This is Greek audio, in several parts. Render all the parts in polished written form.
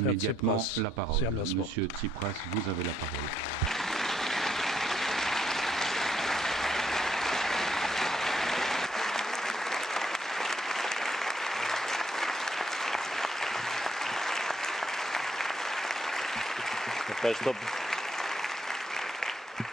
immédiatement la parole. Monsieur Tsipras, vous avez la parole.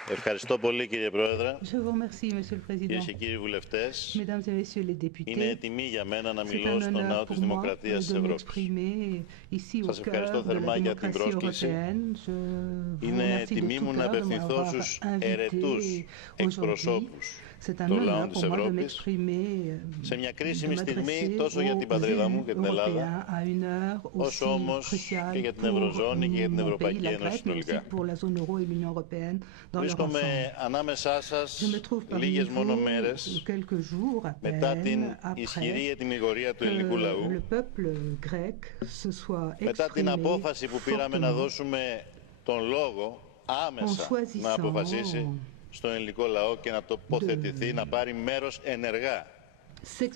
Ευχαριστώ πολύ, κύριε Πρόεδρε. Je vous remercie, Monsieur le Président. Κυρίες και κύριοι βουλευτές, Mesdames et Messieurs les députés, είναι τιμή για μένα να c'est μιλώ un στον ναό honneur της pour moi Δημοκρατίας της de Ευρώπης. m'exprimer ici au Σας ευχαριστώ cœur de θερμά la για την démocratie πρόσκληση. européenne. Je vous Είναι remercie de τιμή tout μου να cœur de απευθυνθώ m'avoir στους invité αιρετούς aujourd'hui. εκπροσώπους C'est un των honneur λαών της pour moi de Ευρώπης m'exprimer, σε μια de κρίσιμη στιγμή m'adresser τόσο για την aux πατρίδα μου élus και την Ελλάδα, européens à une heure aussi όσο όμως cruciale και για την pour Ευρωζώνη και για την mon pays, Ευρωπαϊκή la Ένωση Grèce, mais aussi συνολικά. pour la zone euro et l'Union européenne dans leur ensemble. Βρίσκομαι ανάμεσά σας Je me trouve parmi λίγες μόνο vous μέρες quelques jours à μετά την peine ισχυρή après ετυμηγορία του que ελληνικού λαού, le peuple grec se soit μετά την exprimé απόφαση που πήραμε να fortement δώσουμε τον λόγο άμεσα να αποφασίσει στον ελληνικό λαό και να τοποθετηθεί, να πάρει μέρος ενεργά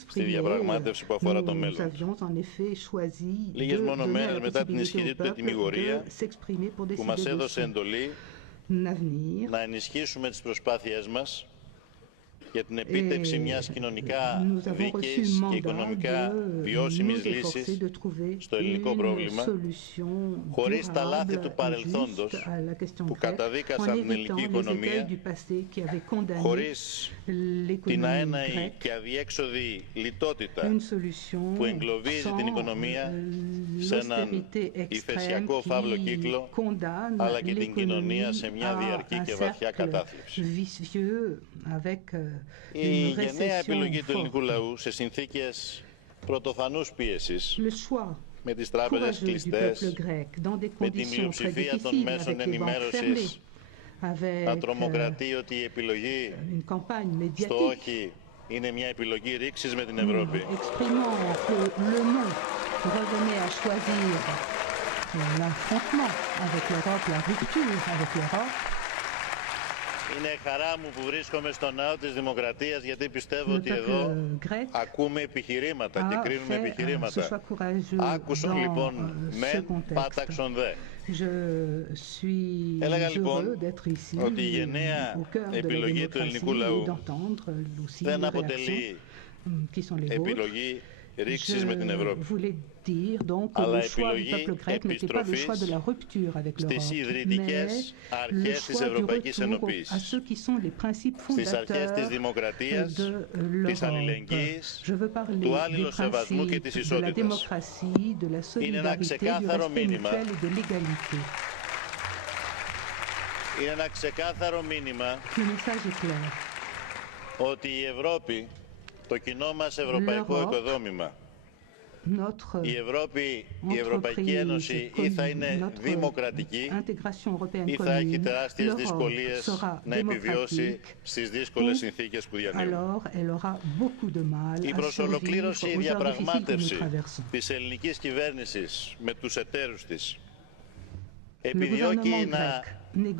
στη διαπραγμάτευση που αφορά το μέλλον. Λίγες μόνο μέρες μετά την ισχυρή του ετυμηγορία που μας έδωσε εντολή να ενισχύσουμε τις προσπάθειές μας για την επίτευξη μιας κοινωνικά δίκαιης και οικονομικά βιώσιμης λύσης στο ελληνικό πρόβλημα, χωρίς τα λάθη του παρελθόντος που καταδίκασαν την ελληνική οικονομία, χωρίς την αέναη και αδιέξοδη λιτότητα που εγκλωβίζει την οικονομία σε έναν υφεσιακό φαύλο κύκλο, αλλά και την κοινωνία σε μια διαρκή και βαθιά κατάθλιψη. Η γενναία επιλογή του ελληνικού λαού σε συνθήκες πρωτοφανούς πίεσης, με τις τράπεζες κλειστές, με τη μειοψηφία των μέσων ενημέρωσης να τρομοκρατεί ότι η επιλογή στο όχι είναι μια επιλογή ρήξης με την Ευρώπη. Είναι χαρά μου που βρίσκομαι στο ναό της Δημοκρατίας, γιατί πιστεύω ότι εδώ ακούμε επιχειρήματα και κρίνουμε επιχειρήματα. Άκουσον λοιπόν μεν, πάταξον δε. Έλεγα λοιπόν ότι η γενναία επιλογή του ελληνικού λαού δεν αποτελεί επιλογή ρήξης με την Ευρώπη, αλλά επιλογή επιστροφής στις ιδρυτικές αρχές της Ευρωπαϊκής Ενοποίησης, στις αρχές της δημοκρατίας, της αλληλεγγύης, του αλληλοσεβασμού και της ισότητας. Είναι ένα ξεκάθαρο μήνυμα. Είναι ένα ξεκάθαρο μήνυμα ότι η Ευρώπη, το κοινό μας ευρωπαϊκό οικοδόμημα, η Ευρώπη, η Ευρωπαϊκή Ένωση ή θα είναι δημοκρατική ή θα έχει τεράστιες δυσκολίες να επιβιώσει στις δύσκολες συνθήκες που διανύουμε. Η προσολοκλήρωση, η διαπραγμάτευση της ελληνικής κυβέρνησης με τους εταίρους της επιδιώκει να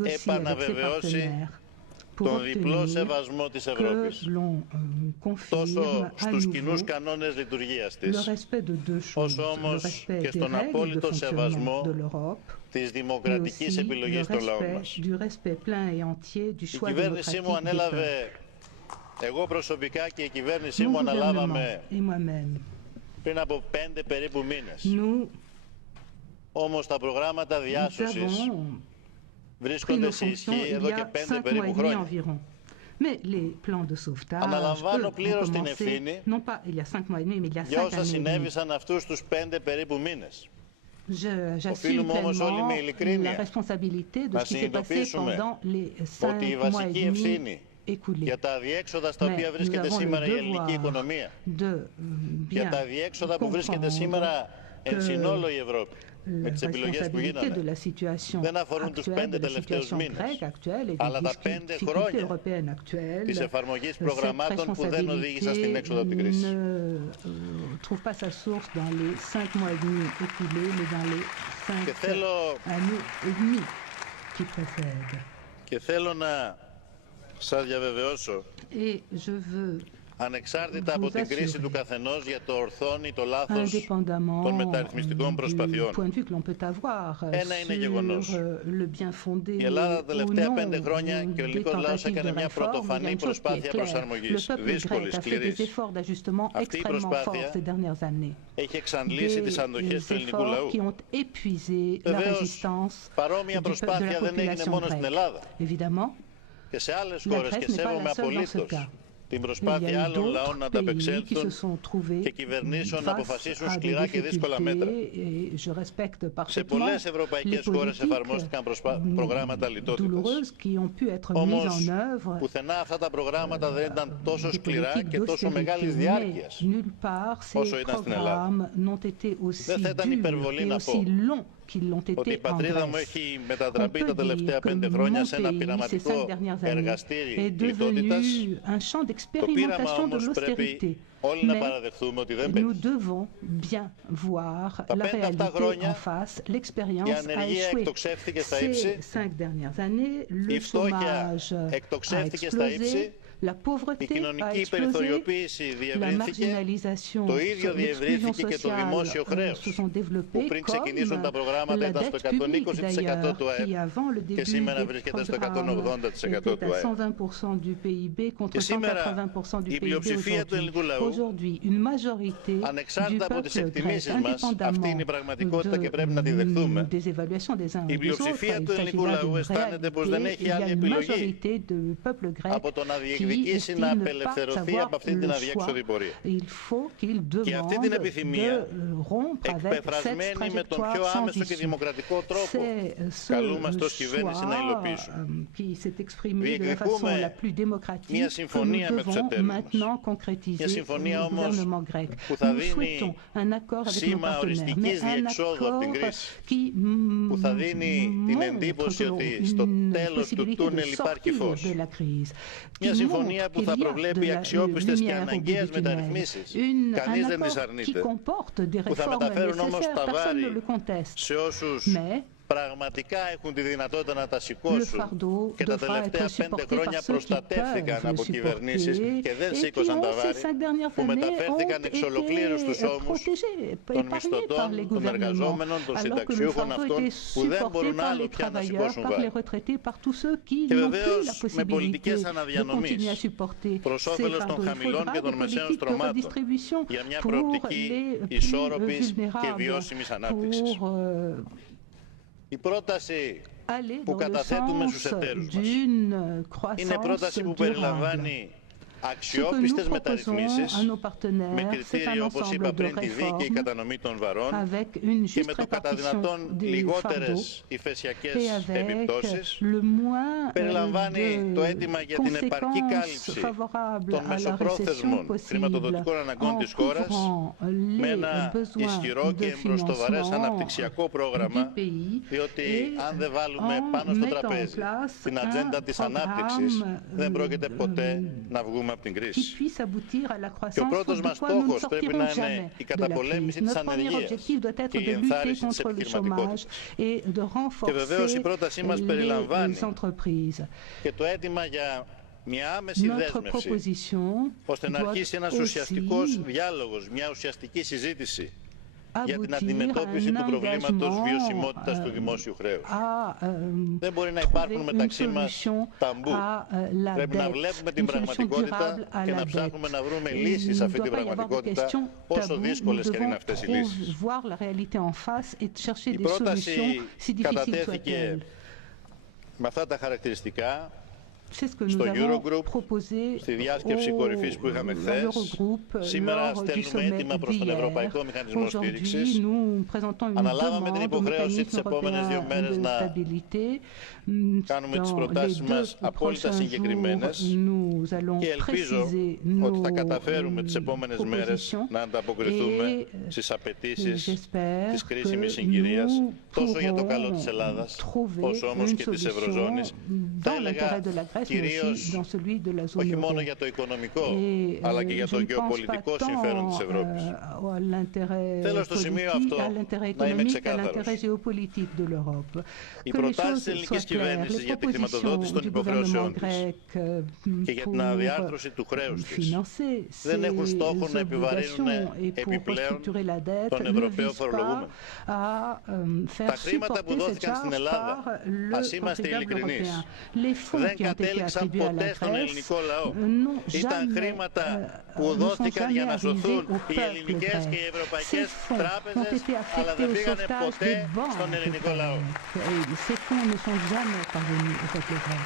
επαναβεβαιώσει τον διπλό σεβασμό της Ευρώπης, τόσο στους κοινούς κανόνες λειτουργίας της, όσο όμως και στον απόλυτο σεβασμό της δημοκρατικής επιλογής των λαών μας. Η κυβέρνησή μου ανέλαβε, εγώ προσωπικά και η κυβέρνησή μου αναλάβαμε πριν από 5 περίπου μήνες. Όμως τα προγράμματα διάσωσης βρίσκονται σε ισχύ εδώ και 5 περίπου χρόνια. Αναλαμβάνω πλήρως την ευθύνη για όσα συνέβησαν αυτούς τους 5 περίπου μήνες. Οφείλουμε όμως όλοι με ειλικρίνεια να συνειδητοποιήσουμε ότι η βασική ευθύνη για τα αδιέξοδα στα οποία βρίσκεται σήμερα η ελληνική οικονομία, για τα αδιέξοδα που βρίσκεται σήμερα εν συνόλο η Ευρώπη, με τις επιλογές που γίνανε, δεν αφορούν τους 5 τελευταίους μήνες, αλλά τα 5 χρόνια της εφαρμογής προγραμμάτων που δεν οδήγησαν στην έξοδο από την κρίση. Και θέλω να σας διαβεβαιώσω ανεξάρτητα από την κρίση του καθενός για το ορθόν ή το λάθος indépendamment των μεταρρυθμιστικών προσπαθειών. du point de vue que l'on peut avoir Ένα είναι γεγονός. sur le bien fondé Η Ελλάδα τα ou τελευταία non 5 χρόνια και ο des ελληνικός λαός tentatives έκανε de μια réforme, il y a πρωτοφανή une chose qui est προσπάθεια claire. προσαρμογής, Le peuple δύσκολης, grec a fait des σκληρής. efforts d'ajustement Αυτή η extrêmement forts προσπάθεια ces dernières années. έχει εξαντλήσει τις αντοχές του ελληνικού Efforts λαού. qui ont épuisé la Βεβαίως, résistance παρόμοια de προσπάθεια la δεν έγινε population μόνο στην Ελλάδα. grecque. Évidemment, Και σε άλλες la χώρες Grèce και n'est pas σέβομαι la seule dans ce απολύτως cas. την Il y προσπάθεια a eu άλλων λαών να d'autres pays qui se ανταπεξέλθουν sont trouvés και κυβερνήσεων να face αποφασίσουν à des σκληρά και δύσκολα μέτρα. difficultés et je respecte Σε parfaitement πολλές les ευρωπαϊκές χώρες politiques εφαρμόστηκαν προγράμματα λιτότητας. douloureuses qui ont pu être mises Όμως, en œuvre, πουθενά αυτά τα προγράμματα δεν ήταν τόσο des σκληρά politiques και τόσο d'austérité. μεγάλης Mais διάρκειας. nulle part όσο ces ήταν στην Ελλάδα. programmes n'ont été aussi Δεν θα ήταν durs υπερβολή et να aussi πω longs qu'ils l'ont ότι η été en πατρίδα μου Grèce. έχει On μετατραπεί peut τα dire τελευταία que 5 χρόνια mon σε ένα pays, ces 5 πειραματικό dernières années, εργαστήρι est λιτότητας. devenu un champ Το πείραμα d'expérimentation de όμως πρέπει l'austérité. όλοι να Mais παραδεχθούμε ότι δεν nous πέτυχε. devons bien voir Τα la 5 αυτά réalité χρόνια en face. η L'expérience a ανεργία échoué. εκτοξεύτηκε στα Ces ύψη, 5 dernières années, η le φτώχεια chômage a εκτοξεύτηκε στα ύψη, explosé, la η pauvreté a κοινωνική explosé, περιθωριοποίηση la διευρύνθηκε, marginalisation, το ίδιο l'exclusion διευρύνθηκε και το sociale δημόσιο se χρέος, sont développées, που πριν ξεκινήσουν comme τα προγράμματα la ήταν στο dette publique 120% του d'ailleurs, ΑΕΠ qui avant le και début σήμερα des βρίσκεται στο programmes 180% était του à ΑΕΠ. 120% du PIB contre Και σήμερα 180% du η PIB πλειοψηφία του ελληνικού λαού, aujourd'hui. Une majorité du ανεξάρτητα από τις peuple grec, εκτιμήσεις μας, αυτή είναι η indépendamment πραγματικότητα και πρέπει να τη δεχθούμε, des évaluations des uns η et des autres, πλειοψηφία il του ελληνικού s'agit là λαού d'une αισθάνεται πως δεν réalité. έχει Il y a άλλη une επιλογή majorité du peuple grec από το να qui διεκδικήσει να estime ne pas απελευθερωθεί savoir από αυτή την le αδιέξοδη choix. πορεία. Il faut qu'il Και αυτή την demande επιθυμία, de rompre avec cette εκπεφρασμένη με τον πιο trajectoire sans άμεσο και issue. δημοκρατικό τρόπο, C'est καλούμαστε ως ce κυβέρνηση να choix υλοποιήσουμε. qui s'est exprimé de la façon Διεκδικούμε la plus démocratique μια que nous συμφωνία με τους devons εταίρους μας. maintenant concrétiser Μια συμφωνία au όμως gouvernement grec. που θα Nous δίνει souhaitons un accord avec nos σήμα partenaires, mais οριστικής un διεξόδου από την accord κρίση, qui που θα δίνει την εντύπωση ότι στο τέλος του τούνελ υπάρχει φως. Μια συμφωνία που θα προβλέπει αξιόπιστες και αναγκαίες μεταρρυθμίσεις. Κανείς δεν τις αρνείται. Που θα μεταφέρουν όμως τα βάρη σε όσους πραγματικά έχουν τη δυνατότητα να τα σηκώσουν και τα τελευταία 5 χρόνια προστατεύθηκαν από κυβερνήσεις και δεν σήκωσαν τα βάρη, που μεταφέρθηκαν εξ ολοκλήρου στους ώμους των μισθωτών, των εργαζόμενων, των συνταξιούχων αυτών που δεν μπορούν άλλο πια να σηκώσουν βάρη. Και βεβαίως με πολιτικές αναδιανομής προς όφελος των χαμηλών και των μεσαίων στρωμάτων για μια προοπτική ισόρροπης και βιώσιμης ανάπτυξης. Η πρόταση που καταθέτουμε στους εταίρους μας είναι πρόταση που περιλαμβάνει αξιόπιστες μεταρρυθμίσεις με κριτήριο, όπως είπα πριν, τη δίκαιη κατανομή των βαρών και με το κατά δυνατόν λιγότερες υφεσιακές επιπτώσεις. Περιλαμβάνει το αίτημα για την επαρκή κάλυψη των μεσοπρόθεσμων χρηματοδοτικών αναγκών της χώρας με ένα ισχυρό και εμπροστοβαρές αναπτυξιακό πρόγραμμα, διότι αν δεν βάλουμε πάνω στο τραπέζι την ατζέντα της ανάπτυξης, δεν πρόκειται ποτέ να βγούμε από την κρίση. Και ο πρώτος μας στόχος πρέπει να είναι η καταπολέμηση της ανεργίας και η ενθάρρυνση της επιχειρηματικότητας. Και βεβαίως η πρότασή μας περιλαμβάνει και το αίτημα για μια άμεση δέσμευση, ώστε να αρχίσει ένας ουσιαστικός διάλογος, μια ουσιαστική συζήτηση για την αντιμετώπιση του προβλήματος βιωσιμότητας του δημόσιου χρέους. Δεν μπορεί να υπάρχουν μεταξύ μας ταμπού. Πρέπει να βλέπουμε την πραγματικότητα και να ψάχνουμε να βρούμε λύσεις σε αυτή την πραγματικότητα, όσο δύσκολες και είναι αυτές οι λύσεις. Η πρόταση κατατέθηκε με αυτά τα χαρακτηριστικά στο Eurogroup, στη διάσκεψη κορυφής που είχαμε χθες. Σήμερα στέλνουμε έτοιμα προς τον Ευρωπαϊκό Μηχανισμό Στήριξης. Αναλάβαμε την υποχρέωση τις επόμενες 2 μέρες να κάνουμε τις προτάσεις μας απόλυτα συγκεκριμένες και ελπίζω ότι θα καταφέρουμε τις επόμενες μέρες να ανταποκριθούμε στις απαιτήσεις της κρίσιμης συγκυρίας, τόσο για το καλό της Ελλάδας, όσο όμως και της Ευρωζώνης. Θα έλεγα presse, mais aussi dans celui de la zone euro. Et je ne pense pas tant à l'intérêt politique, à l'intérêt économique, à l'intérêt géopolitique de l'Europe. Que les choses soient claires. Les propositions du gouvernement grec pour financer ces obligations et pour restructurer la dette ne visent pas à faire supporter cette charge par le contribuable européen. Les fonds qui ont été attribués à la Grèce ne sont jamais arrivés au peuple grec. Ces fonds ont été affectés au sauvetage des banques grecques et ces fonds ne sont jamais parvenus au peuple grec.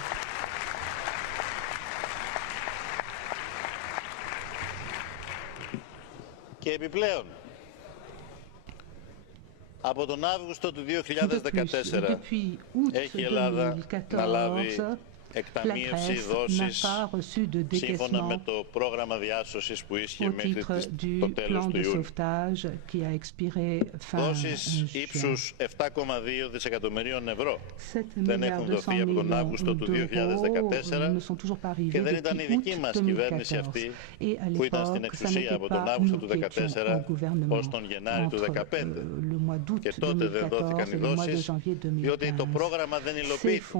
Και επιπλέον, από τον Αύγουστο του 2014 έχει η Ελλάδα να λάβει εκταμείευση δόσεις σύμφωνα με το πρόγραμμα διάσωσης που ίσχυε μέχρι το τέλος του Ιούνιου. Δόσεις ύψους 7,2 δισεκατομμυρίων ευρώ δεν έχουν δοθεί από τον Αύγουστο του 2014 και δεν ήταν η δική μας κυβέρνηση αυτή που ήταν στην εξουσία από τον Αύγουστο του 2014 ως τον Γενάρη του 2015. Και τότε δεν δόθηκαν οι δόσεις διότι το πρόγραμμα δεν υλοποιήθηκε.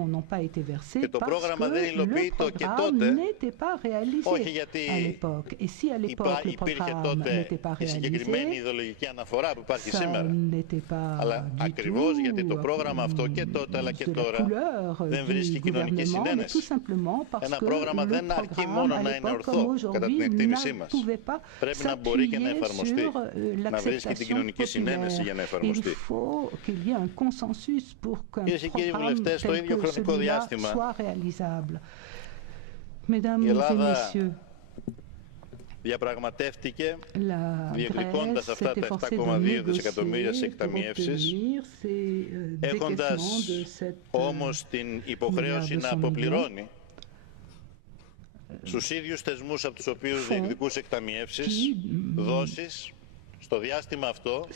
Και το πρόγραμμα δεν υλοποιείται και τότε, όχι γιατί υπήρχε τότε η συγκεκριμένη ιδεολογική αναφορά που υπάρχει σήμερα, αλλά ακριβώς γιατί το πρόγραμμα αυτό και τότε αλλά και τώρα δεν βρίσκει κοινωνική συνένεση. Ένα πρόγραμμα δεν αρκεί μόνο να είναι ορθό κατά την εκτίμησή μας. Πρέπει να μπορεί και να εφαρμοστεί, να βρίσκει την κοινωνική συνένεση για να εφαρμοστεί. Κυρίες και κύριοι βουλευτές, στο ίδιο χρονικό διάστημα η Ελλάδα διαπραγματεύτηκε διεκδικώντας αυτά τα 7,2 δισεκατομμύρια σε εκταμιεύσεις, έχοντας όμως την υποχρέωση να αποπληρώνει στους ίδιους θεσμούς από τους οποίους διεκδικούσε εκταμιεύσεις δόσεις στο διάστημα αυτό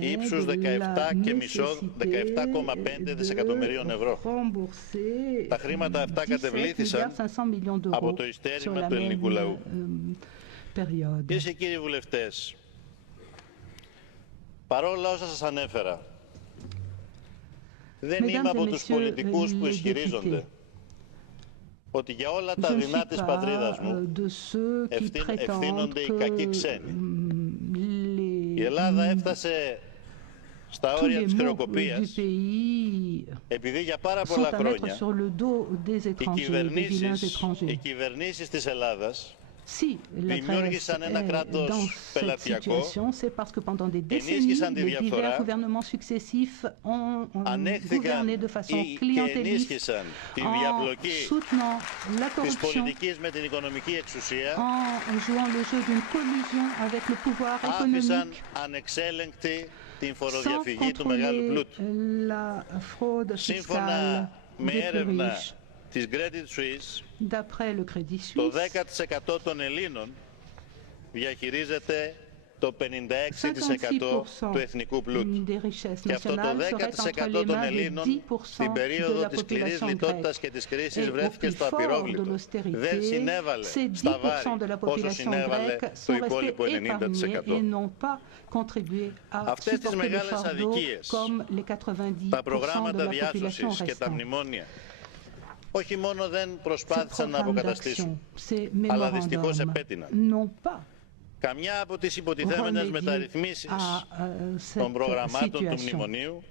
ύψους 17,5 δισεκατομμυρίων ευρώ. Τα χρήματα αυτά κατεβλήθησαν από το ειστέρημα του ελληνικού λαού. Κυρίες και κύριοι βουλευτές, παρόλα όσα σας ανέφερα, δεν είμαι από τους πολιτικούς που ισχυρίζονται ότι για όλα τα δεινά της πατρίδας μου ευθύνονται οι κακοί ξένοι. Η Ελλάδα έφτασε στα όρια της χρεοκοπίας επειδή για πάρα πολλά χρόνια οι κυβερνήσεις της Ελλάδας δημιούργησαν ένα κράτος πελατειακό, ενίσχυσαν τη διαφθορά, ανέχθηκαν και ενίσχυσαν τη διαπλοκή της πολιτικής με την οικονομική εξουσία, άφησαν ανεξέλεγκτη την φοροδιαφυγή του μεγάλου πλούτου. Σύμφωνα με έρευνα της Credit Suisse, το 10% των Ελλήνων διαχειρίζεται το 56% του εθνικού πλούτου. Και αυτό το 10% των Ελλήνων στην περίοδο της σκληρής λιτότητας και της κρίσης βρέθηκε στο απειρόβλητο. Δεν συνέβαλε στα βάρη όσο συνέβαλε το υπόλοιπο 90%. Αυτές τις μεγάλες αδικίες, τα προγράμματα διάσωσης και τα μνημόνια, όχι μόνο δεν προσπάθησαν να αποκαταστήσουν, αλλά δυστυχώς επέτειναν. Καμιά από τις υποτιθέμενες μεταρρυθμίσεις των προγραμμάτων του μνημονίου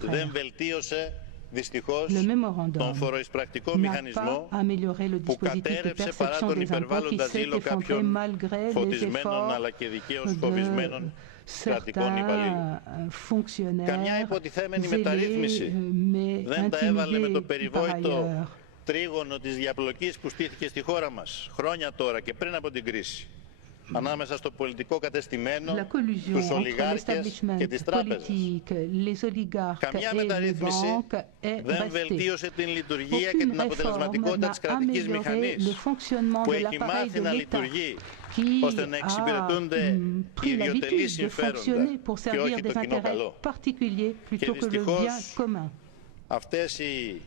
δεν βελτίωσε δυστυχώς τον φοροεισπρακτικό μηχανισμό που κατέρευσε παρά τον υπερβάλλοντα ζήλο κάποιων φωτισμένων αλλά και δικαίως φοβισμένων κρατικών υπαλλήλων. Καμιά υποτιθέμενη μεταρρύθμιση δεν τα έβαλε με το περιβόητο τρίγωνο της διαπλοκής που στήθηκε στη χώρα μας χρόνια τώρα και πριν από την κρίση, ανάμεσα στο πολιτικό κατεστημένο, τους ολιγάρχες και τις τράπεζες. Καμιά μεταρρύθμιση δεν βελτίωσε την λειτουργία και την αποτελεσματικότητα της κρατικής μηχανής που έχει μάθει να λειτουργεί ώστε να εξυπηρετούνται ιδιωτελείς συμφέροντα και όχι το κοινό καλό. Και δυστυχώς αυτές οι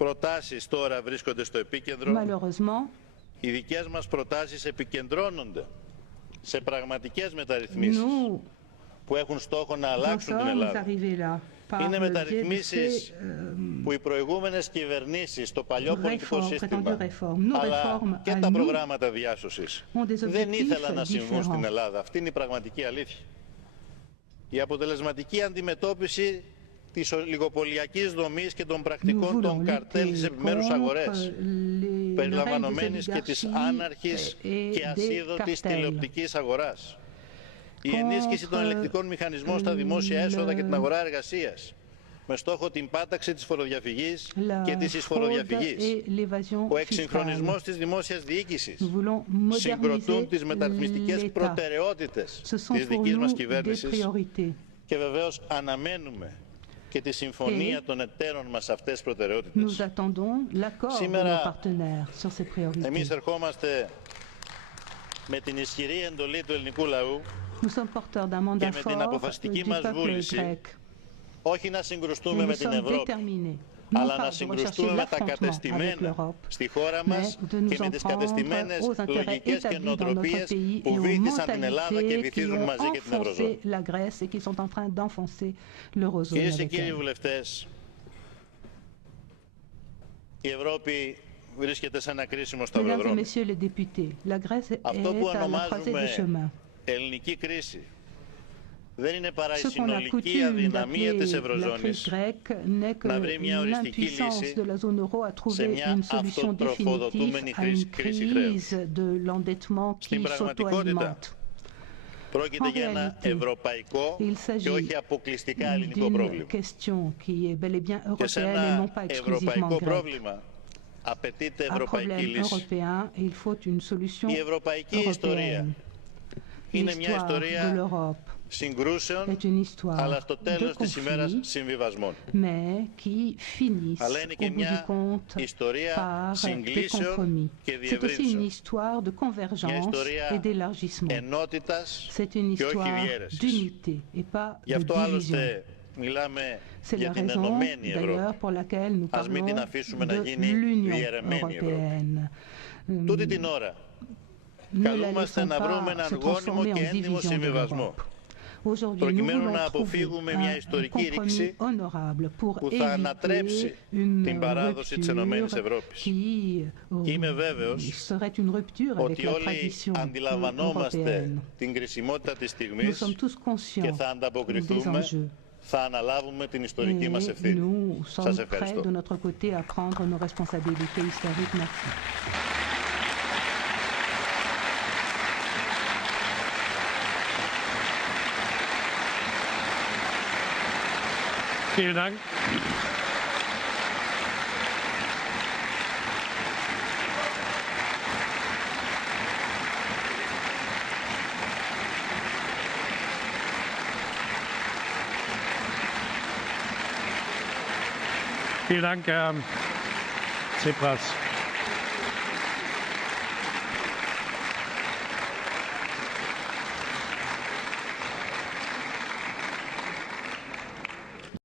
προτάσεις τώρα βρίσκονται στο επίκεντρο. Οι δικές μας προτάσεις επικεντρώνονται σε πραγματικές μεταρρυθμίσεις που έχουν στόχο να αλλάξουν την Ελλάδα. Είναι μεταρρυθμίσεις που οι προηγούμενες κυβερνήσεις, το παλιό πολιτικό σύστημα, αλλά και τα προγράμματα διάσωσης δεν ήθελαν να συμβούν στην Ελλάδα. Αυτή είναι η πραγματική αλήθεια. Η αποτελεσματική αντιμετώπιση της ολιγοπωλιακής δομής και των πρακτικών των καρτέλ στις επιμέρους αγορές, περιλαμβανομένης και της άναρχης και ασίδωτης τηλεοπτικής αγοράς. Η ενίσχυση των ελεκτικών μηχανισμών στα δημόσια έσοδα και την αγορά εργασίας, με στόχο την πάταξη της φοροδιαφυγής και της εισφοροδιαφυγής. Ο εξυγχρονισμός της δημόσιας διοίκησης συγκροτούν τις μεταρρυθμιστικές προτεραιότητες της δικής μας κυβέρνησης και βεβαίως αναμένουμε και τη συμφωνία των εταίρων μας σε αυτές τις προτεραιότητες. Σήμερα εμείς ερχόμαστε με την ισχυρή εντολή του ελληνικού λαού και με την αποφασιστική μας βούληση όχι να συγκρουστούμε με την Ευρώπη, αλλά να συγκρουστούμε με τα κατεστημένα στη χώρα μας και με τις κατεστημένες λογικές και νοοτροπίες που βύθισαν την Ελλάδα και βυθίζουν μαζί και την Ευρωζώνη. Κυρίες και κύριοι βουλευτές, η Ευρώπη βρίσκεται σε ένα κρίσιμο σταυροδρόμι. Αυτό που ονομάζουμε ελληνική κρίση δεν είναι παρά η συνολική αδυναμία της Ευρωζώνης να βρει μια οριστική λύση σε μια αυτοτροφοδοτούμενη κρίση χρέους. Στην πραγματικότητα πρόκειται για ένα ευρωπαϊκό και όχι αποκλειστικά ελληνικό πρόβλημα. Και σε ένα ευρωπαϊκό πρόβλημα απαιτείται ευρωπαϊκή λύση. Η ευρωπαϊκή ιστορία είναι μια ιστορία συγκρούσεων, αλλά στο τέλος της ημέρας συμβιβασμών. Αλλά είναι και μια ιστορία συγκλήσεων και διευρύνσεων. Μια ιστορία ενότητας και όχι διαίρεσης. Γι' αυτό άλλωστε μιλάμε για την ενωμένη Ευρώπη. Ας μην την αφήσουμε να γίνει διαιρεμένη Ευρώπη. Τούτη την ώρα καλούμαστε να βρούμε έναν γόνιμο και έντιμο συμβιβασμό, προκειμένου να αποφύγουμε μια ιστορική ρήξη που θα ανατρέψει την παράδοση της Ενωμένης Ευρώπης. Και είμαι βέβαιος ότι όλοι αντιλαμβανόμαστε την κρισιμότητα της στιγμής και θα ανταποκριθούμε, θα αναλάβουμε την ιστορική μας ευθύνη. Σας ευχαριστώ. Vielen Dank. Vielen Dank, Herr Tsipras.